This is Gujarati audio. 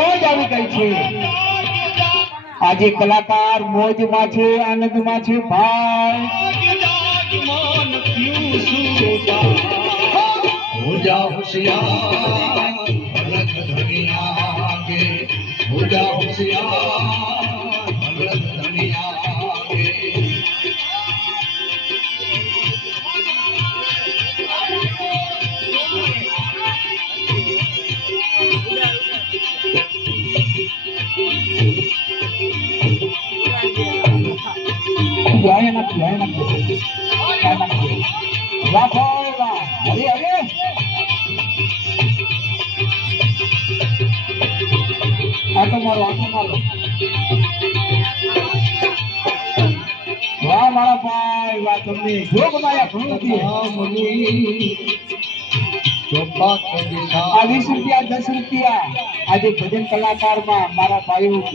આવી ગઈ છે આજે કલાકાર મોજમાં છે આનંદમાં છે ભાઈ हो जा होशियार भगत धनिया के हो जा होशियार भगत धनिया के રાખો અરે અરે આટો મારો વાહ મારા ભાઈ વાહ તમને જોગ માયા ભૂલતી આ 20 રૂપિયા 10 રૂપિયા આજે ભજન કલાકારમાં મારા ભાઈઓ